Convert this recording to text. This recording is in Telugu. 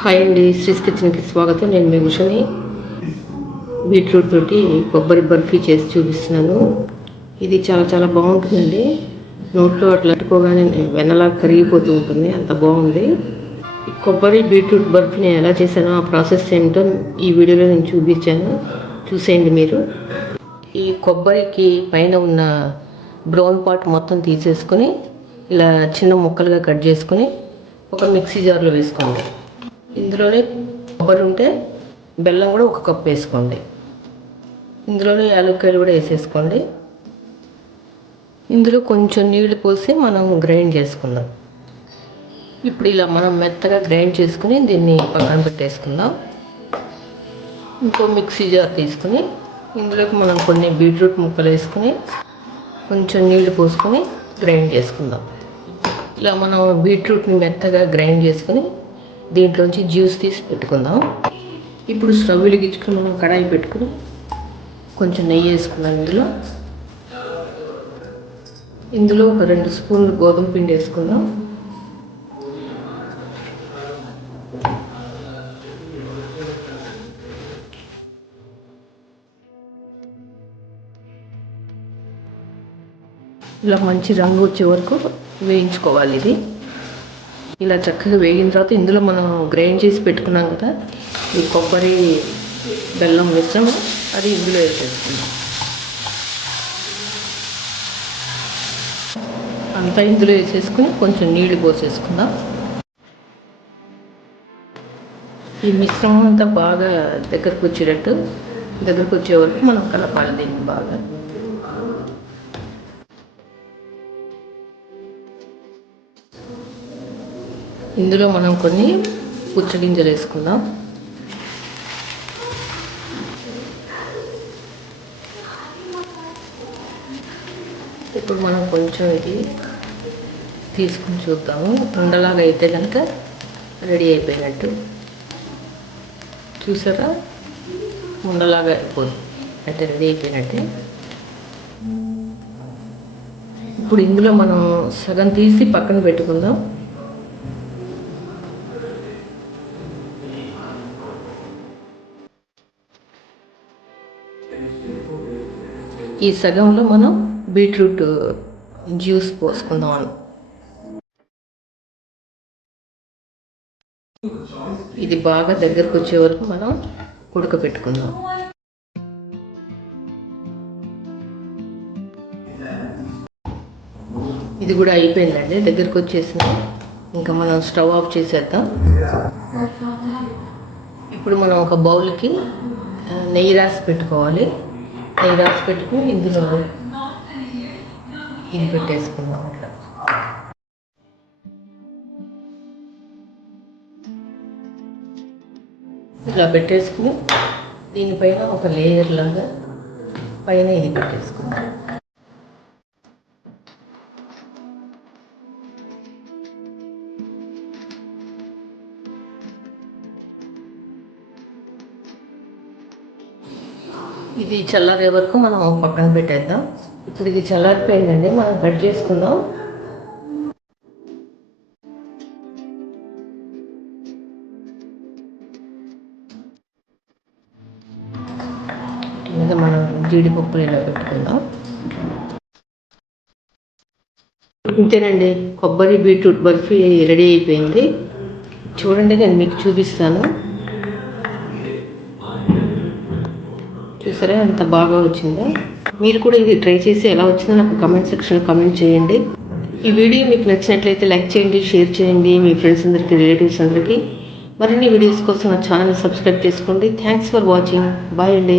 హాయ్ అండి శ్రీస్ కిచెన్కి స్వాగతం. నేను మీ ఉషని. బీట్రూట్ తోటి కొబ్బరి బర్ఫీ చేసి చూపిస్తున్నాను. ఇది చాలా చాలా బాగుంటుందండి. నోట్లో అట్లా అట్టుకోగానే వెన్నలా కరిగిపోతూ ఉంటుంది. అంత బాగుంది. కొబ్బరి బీట్రూట్ బర్ఫీని ఎలా చేశానో ఆ ప్రాసెస్ ఏమిటో ఈ వీడియోలో నేను చూపించాను. చూసేయండి మీరు. ఈ కొబ్బరికి పైన ఉన్న బ్రౌన్ పార్ట్ మొత్తం తీసేసుకొని ఇలా చిన్న ముక్కలుగా కట్ చేసుకొని ఒక మిక్సీ జార్లో వేసుకోండి. ఇందులోనే కొబ్బరి ఉంటే బెల్లం కూడా ఒక కప్పు వేసుకోండి. ఇందులోనే యాలక్కాయలు కూడా వేసేసుకోండి. ఇందులో కొంచెం నీళ్ళు పోసి మనం గ్రైండ్ చేసుకుందాం. ఇప్పుడు ఇలా మనం మెత్తగా గ్రైండ్ చేసుకుని దీన్ని పక్కన పెట్టేసుకుందాం. ఇంకో మిక్సీ జార్ తీసుకుని ఇందులోకి మనం కొన్ని బీట్రూట్ ముక్కలు వేసుకుని కొంచెం నీళ్ళు పోసుకొని గ్రైండ్ చేసుకుందాం. ఇలా మనం బీట్రూట్ని మెత్తగా గ్రైండ్ చేసుకుని దీంట్లోంచి జ్యూస్ తీసి పెట్టుకుందాం. ఇప్పుడు స్టవ్ వెలిగించుకుని మనం కడాయి పెట్టుకుని కొంచెం నెయ్యి వేసుకుందాం ఇందులో. ఇందులో ఒక రెండు స్పూన్లు గోధుమ పిండి వేసుకుందాం. ఇలా మంచి రంగు వచ్చే వరకు వేయించుకోవాలి ఇది. ఇలా చక్కగా వేగిన తర్వాత ఇందులో మనం గ్రైండ్ చేసి పెట్టుకున్నాం కదా ఈ కొబ్బరి బెల్లం మిశ్రమం అది ఇందులో వేసేసుకుందాం. అంతా ఇందులో వేసేసుకుని కొంచెం నీళ్ళు పోసేసుకుందాం. ఈ మిశ్రమం అంతా బాగా దగ్గరకు వచ్చేటట్టు దగ్గరకు వచ్చే వరకు మనం కలపాలి దీన్ని బాగా. ఇందులో మనం కొన్ని పుచ్చగింజలు వేసుకుందాం. ఇప్పుడు మనం కొంచెం ఇది తీసుకుని చూద్దాము. ఉండలాగా అయితే కనుక రెడీ అయిపోయినట్టు. చూసారా? ఉండలాగా అయిపోతుంది అయితే రెడీ అయిపోయినట్టే. ఇప్పుడు ఇందులో మనం సగం తీసి పక్కన పెట్టుకుందాం. ఈ సగంలో మనం బీట్రూట్ జ్యూస్ పోసుకుందాం అని ఇది బాగా దగ్గరకు వచ్చే వరకు మనం ఉడకపెట్టుకుందాం ఇది కూడా అయిపోయిందండి దగ్గరకు వచ్చేసింది. ఇంకా మనం స్టవ్ ఆఫ్ చేసేద్దాం. ఇప్పుడు మనం ఒక బౌల్కి నెయ్యి రాసి పెట్టుకోవాలి. నెయ్యి రాసి పెట్టుకుని ఇందులో ఇది పెట్టేసుకుందాం అట్లా. ఇలా పెట్టేసుకుని దీనిపైన ఒక లేయర్ లాగా పైన ఇది పెట్టేసుకుందాం ఇది చల్లారే వరకు మనం పక్కన పెట్టేద్దాం. ఇప్పుడు ఇది చల్లారిపోయిందండి మనం కట్ చేసుకుందాం. మీద మనం జీడిపప్పు ఇలా పెట్టుకుందాం. ఇంతేనండి కొబ్బరి బీట్రూట్ బర్ఫీ రెడీ అయిపోయింది. చూడండి నేను మీకు చూపిస్తాను. చూసారా? ఎంత బాగా వచ్చిందో. మీరు కూడా ఇది ట్రై చేసి ఎలా వచ్చిందో నాకు కమెంట్ సెక్షన్లో కమెంట్ చేయండి. ఈ వీడియో మీకు నచ్చినట్లయితే లైక్ చేయండి షేర్ చేయండి మీ ఫ్రెండ్స్ అందరికీ రిలేటివ్స్ అందరికీ. మరిన్ని వీడియోస్ కోసం నా ఛానల్ సబ్స్క్రైబ్ చేసుకోండి. థ్యాంక్స్ ఫర్ వాచింగ్ బాయ్ అండి.